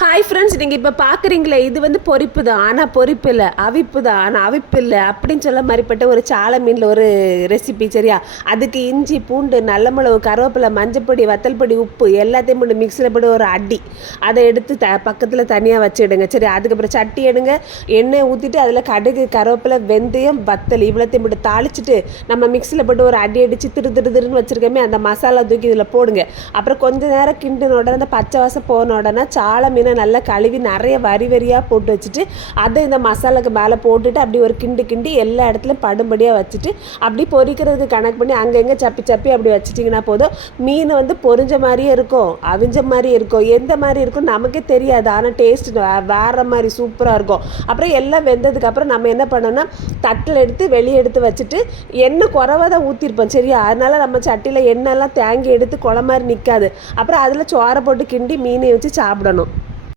Hi friends, நீங்கள் இப்போ பார்க்குறீங்களே இது வந்து பொரிப்பு தான், ஆனால் பொரிப்பு இல்லை, அவிப்பு தான், ஆனால் அவிப்பு இல்லை அப்படின்னு சொல்ல மாதிரிப்பட்ட ஒரு சாலை மீனில் ஒரு ரெசிபி. சரியா? அதுக்கு இஞ்சி, பூண்டு, நல்ல மிளகு, கருவேப்பிலை, மஞ்சப்பொடி, வத்தல்பொடி, உப்பு எல்லாத்தையும் போட்டு மிக்சியில் போட்டு ஒரு அடி அதை எடுத்து பக்கத்தில் தனியாக வச்சுடுங்க. சரி, அதுக்கப்புறம் சட்டி எடுங்க, எண்ணெய் ஊற்றிட்டு அதில் கடுகு, கருவேப்பிலை, வெந்தயம், வத்தல் இவ்வளோத்தையும் போட்டு தாளிச்சிட்டு நம்ம மிக்சியில் போட்டு ஒரு அடி அடித்து திருன்னு வச்சுருக்கோமே அந்த மசாலா தூக்கி இதில் போடுங்க. அப்புறம் கொஞ்சம் நேரம் கிண்டின உடனே அந்த பச்சை வாசம் போன உடனே சாலை மீனை நல்லா கழுவி நிறைய வரியாக போட்டு வச்சுட்டு அதை இந்த மசாலாவுக்கு மேலே போட்டுட்டு அப்படி ஒரு கிண்டி எல்லா இடத்துலையும் படும்படியாக வச்சுட்டு அப்படி பொரிக்கிறதுக்கு கணக்கு பண்ணி அங்கங்கே சப்பி அப்படி வச்சுட்டிங்கன்னா போதும். மீன் வந்து பொரிஞ்ச மாதிரியே இருக்கும், அவிஞ்ச மாதிரி இருக்கும், எந்த மாதிரி இருக்கும் நமக்கே தெரியாது, ஆனால் டேஸ்ட் வேறு மாதிரி சூப்பராக இருக்கும். அப்புறம் எல்லாம் வெந்ததுக்கப்புறம் நம்ம என்ன பண்ணோம்னா தட்டில் எடுத்து வெளியே எடுத்து வச்சுட்டு எண்ணெய் குறைவாக தான் ஊற்றிருப்போம். சரியா? அதனால் நம்ம சட்டியில் எண்ணெய்லாம் தேங்கி எடுத்து குழ மாதிரி நிற்காது. அப்புறம் அதில் சோறை போட்டு கிண்டி மீனை வச்சு சாப்பிடணும்.